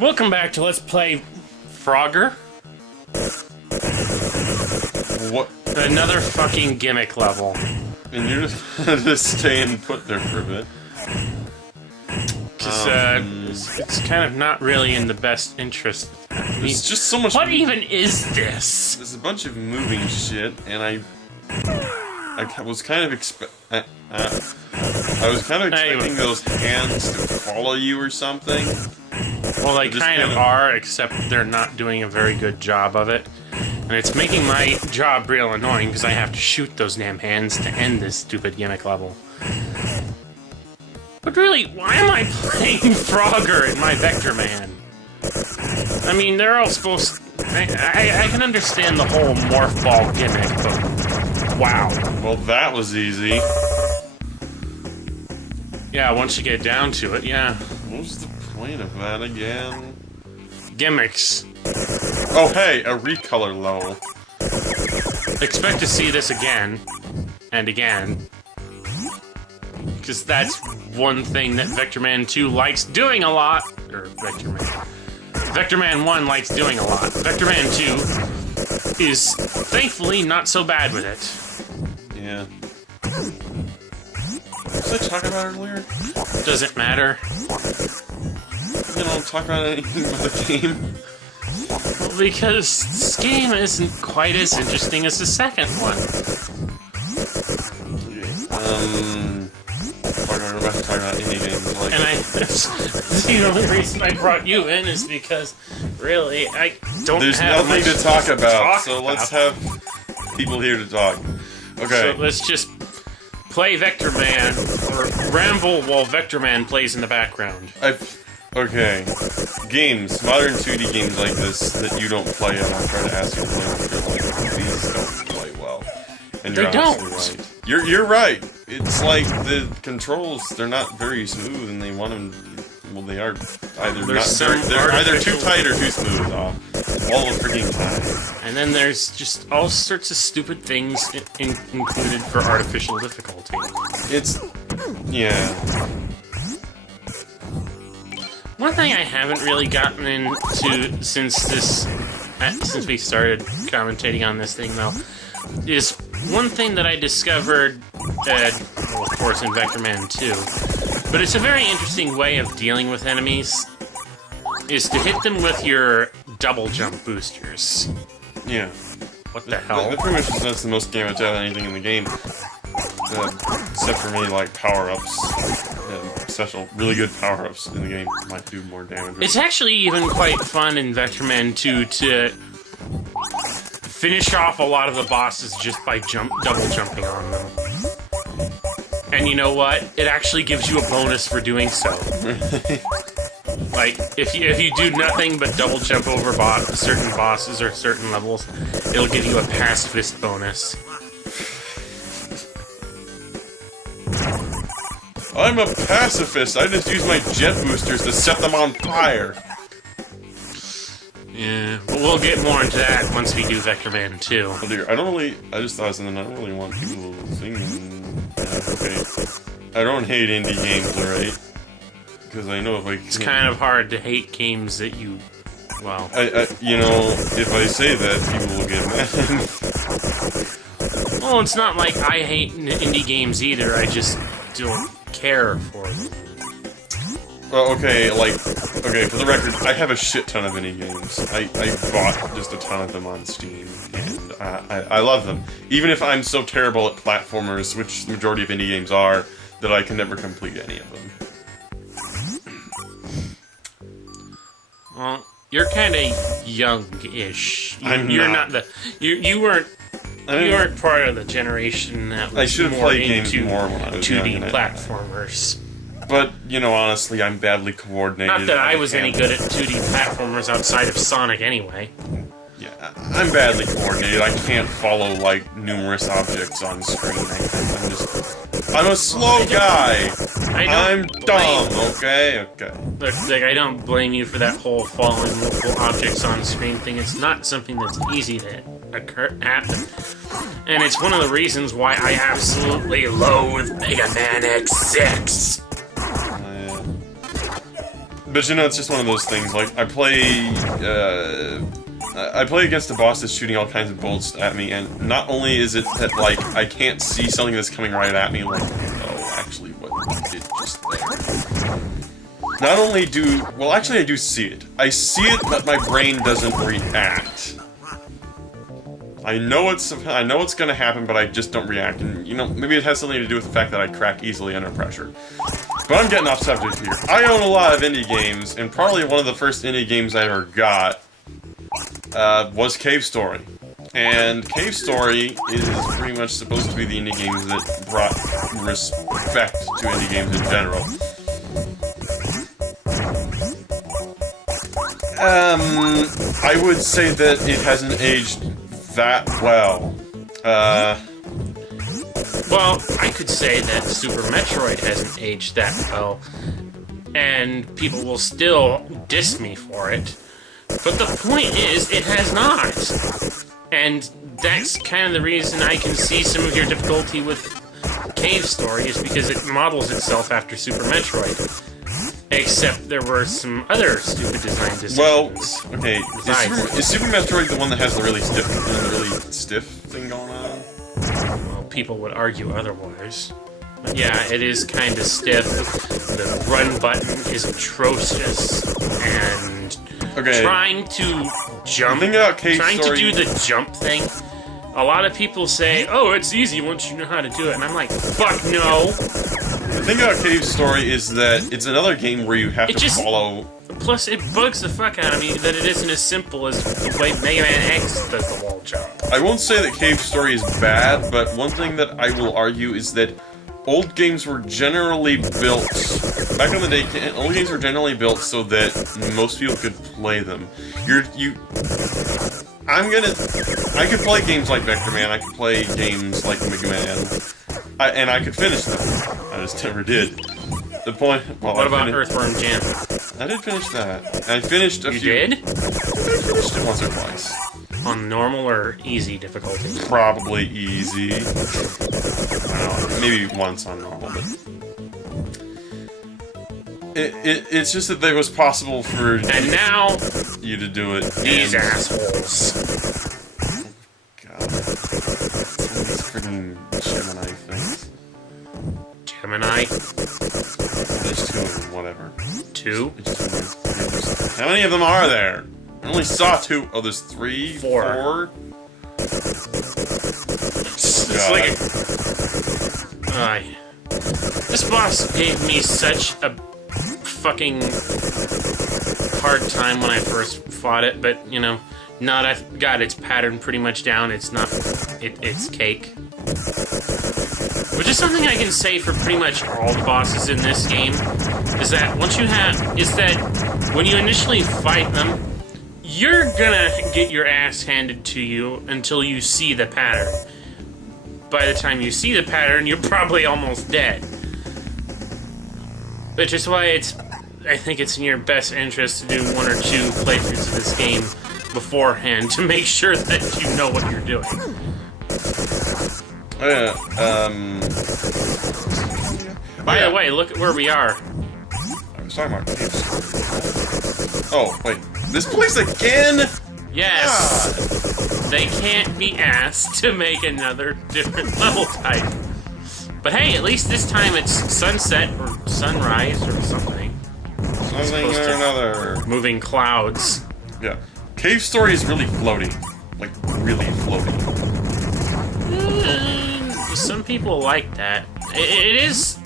Welcome back to Let's Play Frogger. What? Another fucking gimmick level. And you're just gonna just stay and put there for a bit. Because it's kind of not really in the best interest. There's just so much. What even is this? There's a bunch of moving shit, and I was kind of expecting those hands to follow you or something. Well, they kind of are, except they're not doing a very good job of it. And it's making my job real annoying because I have to shoot those damn hands to end this stupid gimmick level. But really, why am I playing Frogger in my Vectorman? I mean, they're all supposed to... I can understand the whole morph ball gimmick, but... Wow. Well, that was easy. Yeah, once you get down to it, yeah. What was the point of that again? Gimmicks. Oh, hey, a recolor level. Expect to see this again. And again. Because that's one thing that Vectorman 2 likes doing a lot. Or Vectorman. Vectorman 1 likes doing a lot. Vectorman 2 is thankfully not so bad with it. Yeah. What was I talking about earlier? Does it matter? You don't talk about anything about the game. Well, because this game isn't quite as interesting as the second one. I'm about to talk about indie games. Like, And the only reason I brought you in is because, really, I don't there's have nothing much to talk about, so about. let's have people here to talk. Okay. So let's just play Vectorman, or ramble while Vectorman plays in the background. Okay. Games, modern 2D games like this that you don't play, and I'll try to ask you to play, you're like, these don't play well. And you're They don't. Right. You're right. It's like the controls, they're not very smooth, and they want them. Well, they are either they're either too tight or too smooth all the freaking time. And then there's just all sorts of stupid things included for artificial difficulty. Yeah. One thing I haven't really gotten into since we started commentating on this thing, though, is one thing that I discovered, well, of course, in Vectorman 2, but it's a very interesting way of dealing with enemies, is to hit them with your double jump boosters. Yeah. What the hell? That pretty much that's the most damage out of anything in the game. Except for maybe like power-ups. Special, really good power-ups in the game might do more damage. It's actually even quite fun in Vectorman 2 to finish off a lot of the bosses just by double jumping on them. And you know what? It actually gives you a bonus for doing so. Like, if you do nothing but double jump over certain bosses or certain levels, it'll give you a pacifist bonus. I'm a pacifist. I just use my jet boosters to set them on fire. Yeah, but we'll get more into that once we do Vectorman 2. Oh dear, I just thought of something. I don't really want people singing. Okay. I don't hate indie games, alright? Because I know if I... It's kind of hard to hate games that you... Well... you know, if I say that, people will get mad. Well, it's not like I hate indie games either, I just don't care for them. Well, okay, for the record, I have a shit ton of indie games. I bought just a ton of them on Steam, and I love them. Even if I'm so terrible at platformers, which the majority of indie games are, that I can never complete any of them. Well, you're kind of young-ish. You're not the... You weren't part of the generation that was I should have more played games into more when I was 2D young, platformers. But, you know, honestly, I'm badly coordinated. Not that I was any good at 2D platformers outside of Sonic anyway. Yeah, I'm badly coordinated. I can't follow, like, numerous objects on screen. I'm a slow guy. I'm dumb, okay? Okay. Look, I don't blame you for that whole following multiple objects on screen thing. It's not something that's easy to happen. And it's one of the reasons why I absolutely loathe Mega Man X6. But you know, it's just one of those things. Like I play against a boss that's shooting all kinds of bullets at me, and not only is it that like I can't see something that's coming right at me, like oh, actually, what did just there? Not only do well, actually, I do see it. I see it, but my brain doesn't react. I know it's gonna happen, but I just don't react. And you know, maybe it has something to do with the fact that I crack easily under pressure. But I'm getting off subject here. I own a lot of indie games, and probably one of the first indie games I ever got was Cave Story. And Cave Story is pretty much supposed to be the indie games that brought respect to indie games in general. I would say that it hasn't aged that well. Well, I could say that Super Metroid hasn't aged that well, and people will still diss me for it. But the point is, it has not. And that's kind of the reason I can see some of your difficulty with Cave Story, is because it models itself after Super Metroid. Except there were some other stupid design decisions. Well, okay, is Super Metroid the one that has the really stiff thing going on? Well, people would argue otherwise. But yeah, it is kind of stiff. The run button is atrocious, and trying to jump, to do the jump thing. A lot of people say, "Oh, it's easy once you know how to do it," and I'm like, "Fuck no." The thing about Cave Story is that it's another game where you have to follow... Plus, it bugs the fuck out of me that it isn't as simple as the way Mega Man X does the wall jump. I won't say that Cave Story is bad, but one thing that I will argue is that old games were generally built... Back in the day, old games were generally built so that most people could play them. I could play games like Vectorman, I could play games like Mega Man, and I could finish them. I just never did. The point... Well, what about Earthworm Jim? I did finish that. I finished a few... You did? I finished it once or twice. On normal or easy difficulty? Probably easy. I don't know, maybe once on normal, but... It's just that it was possible for you to do it. These assholes. God. These freaking Gemini things. Gemini? There's two of them, whatever. Two? How many of them are there? I only saw two. Oh, there's three? Four? It's like this boss gave me such a fucking hard time when I first fought it, but you know, now that I've got its pattern pretty much down, it's cake. Which is something I can say for pretty much all the bosses in this game, is that when you initially fight them, you're gonna get your ass handed to you until you see the pattern. By the time you see the pattern, you're probably almost dead. Which is why I think it's in your best interest to do one or two playthroughs of this game beforehand to make sure that you know what you're doing. By the way, look at where we are. I was talking about games. Oh, wait. This place again? Yes. God. They can't be asked to make another different level type. But hey, at least this time it's sunset or sunrise or something. Something or another. Moving clouds. Yeah. Cave Story is really floating. Like, really floating. Some people like that. It is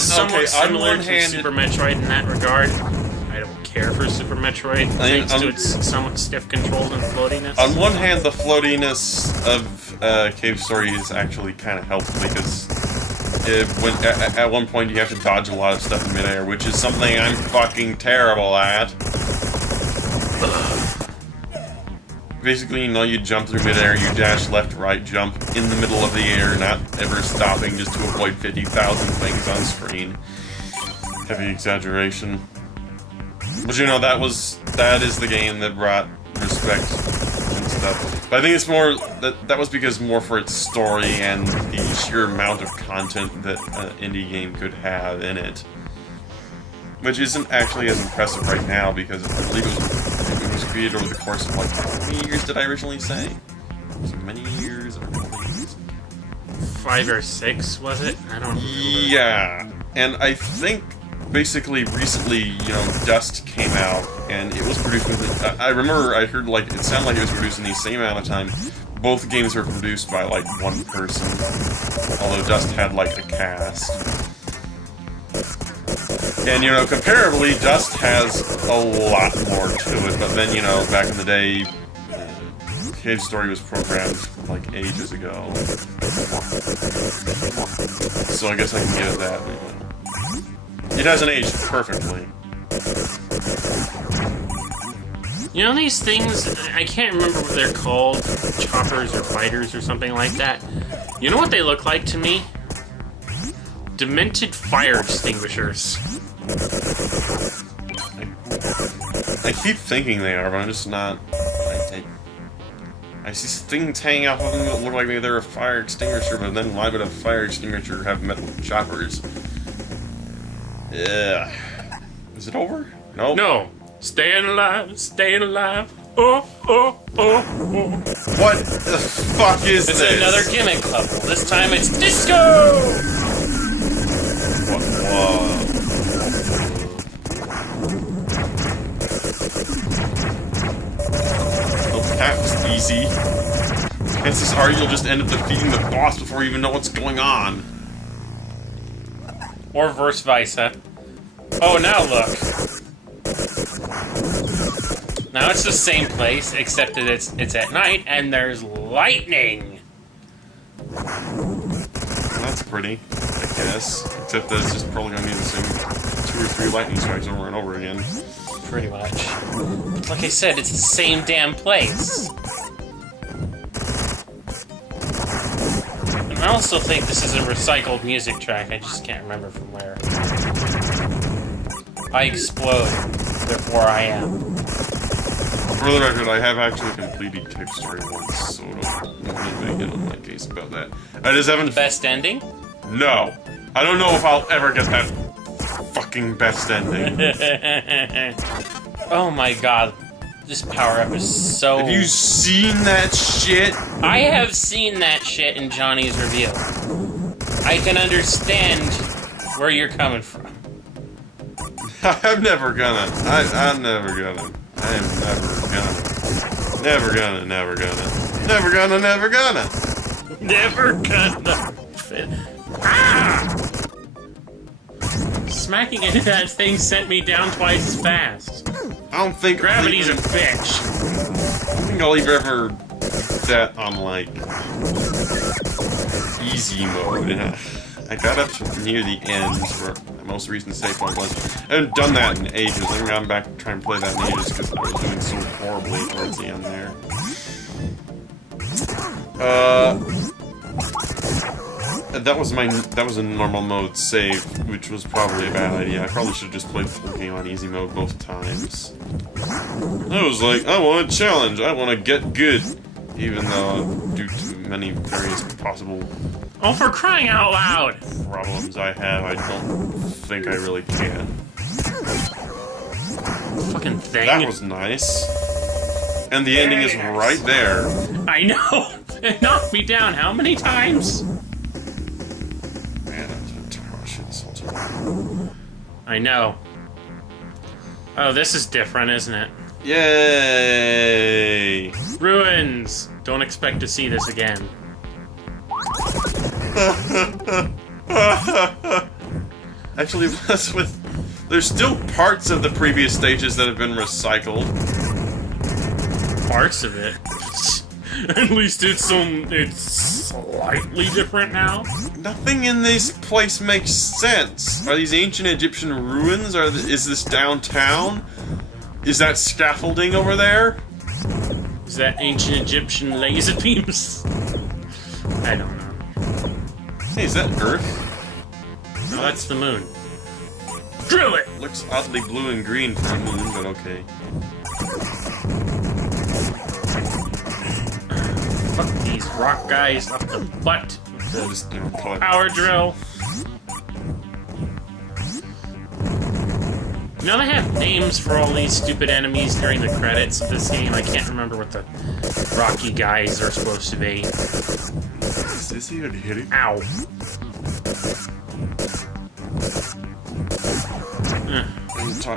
somewhat similar to Super Metroid in that regard. I don't care for Super Metroid thanks to its somewhat stiff controls and floatiness. On one hand, the floatiness of Cave Story is actually kind of helpful because at one point you have to dodge a lot of stuff in midair, which is something I'm fucking terrible at. Basically, you know, you jump through midair, you dash left, right, jump in the middle of the air, not ever stopping just to avoid 50,000 things on screen. Heavy exaggeration. But you know, that is the game that brought respect and stuff. But I think it's more, that was because more for its story and the sheer amount of content that an indie game could have in it. which isn't actually as impressive right now because I believe it was created over the course of like how many years did I originally say? So many years or 20 years? 5 or 6, was it? I don't remember. Yeah, and I think basically recently, you know, Dust came out and it was produced with. I remember I heard like it sounded like it was produced in the same amount of time. Both games were produced by like one person, although Dust had like a cast. And, you know, comparably, Dust has a lot more to it, but then, you know, back in the day, Cave Story was programmed, like, ages ago. So I guess I can give it that. It hasn't aged perfectly. You know these things, I can't remember what they're called, choppers or fighters or something like that. You know what they look like to me? Demented fire extinguishers. I keep thinking they are, but I'm just not. I see things hanging off of them that look like they're a fire extinguisher, but then why would a fire extinguisher have metal choppers? Yeah. Is it over? No. No. Staying alive, staying alive. Oh, oh, oh, oh. What the fuck is this? It's another gimmick level. This time it's disco! Whoa. Well, that was easy. Chances are you'll just end up defeating the boss before you even know what's going on. Or verse versa. Oh, now look. Now it's the same place, except that it's at night and there's lightning. That's pretty, I guess. Except that it's just probably gonna be the same 2 or 3 lightning strikes over and over again. Pretty much. Like I said, it's the same damn place. And I also think this is a recycled music track. I just can't remember from where. I explode, therefore I am. For the record, I have actually completed Cave Story once, so don't make it on my case about that. I just haven't. The best ending? No, I don't know if I'll ever get that fucking best ending. Oh my god, this power-up is so... Have you seen that shit? I have seen that shit in Johnny's review. I can understand where you're coming from. I'm never gonna. I'm never gonna. I am never gonna. Never gonna, never gonna. Never gonna, never gonna. Never gonna fit. Ah! Smacking into that thing sent me down twice as fast. I don't think Gravity's a bitch. I don't think I'll ever do that on, like, easy mode. And I got up to near the end where my most recent save point was. I haven't done that in ages. I haven't gone back to try and play that in ages because I was doing so horribly towards the end there. That was a normal mode save, which was probably a bad idea. I probably should have just played the full game on easy mode both times. I was like, I want a challenge, I want to get good. Even though, due to many various possible... Oh, for crying out loud! ...problems I have, I don't think I really can. Fucking thing. That was nice. And the ending is right there. I know! It knocked me down how many times? Man, I was gonna talk about shit this whole time. I know. Oh, this is different, isn't it? Yay! Ruins! Don't expect to see this again. Actually, that's with... There's still parts of the previous stages that have been recycled. Parts of it. At least it's slightly different now. Nothing in this place makes sense. Are these ancient Egyptian ruins? Is this downtown? Is that scaffolding over there? Is that ancient Egyptian laser beams? I don't know. Hey, is that Earth? No, that's the moon. Drill it! Looks oddly blue and green for a moon, but okay. Fuck these rock guys up the butt. So just, you know, Power drill. You know, they have names for all these stupid enemies during the credits of this game. I can't remember what the rocky guys are supposed to be. Is this even hitting? Ow.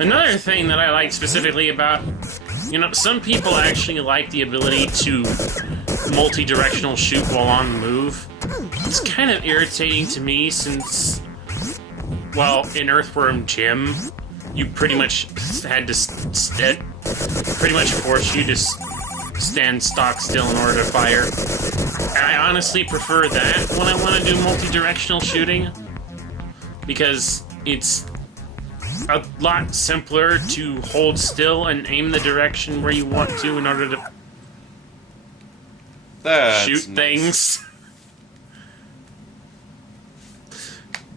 Another thing that I like specifically about, you know, some people actually like the ability to multi-directional shoot while on the move. It's kind of irritating to me since, well, in Earthworm Jim, you pretty much had to pretty much force you to stand stock still in order to fire. And I honestly prefer that when I want to do multi-directional shooting, because it's a lot simpler to hold still and aim the direction where you want to in order to shoot things.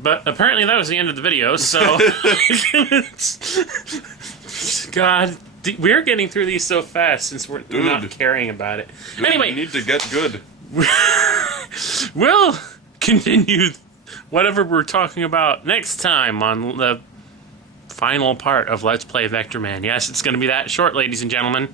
But apparently that was the end of the video, so... God, we're getting through these so fast since we're not caring about it. Dude, anyway... we need to get good. We'll continue whatever we're talking about next time on the final part of Let's Play Vectorman. Yes, it's going to be that short, ladies and gentlemen.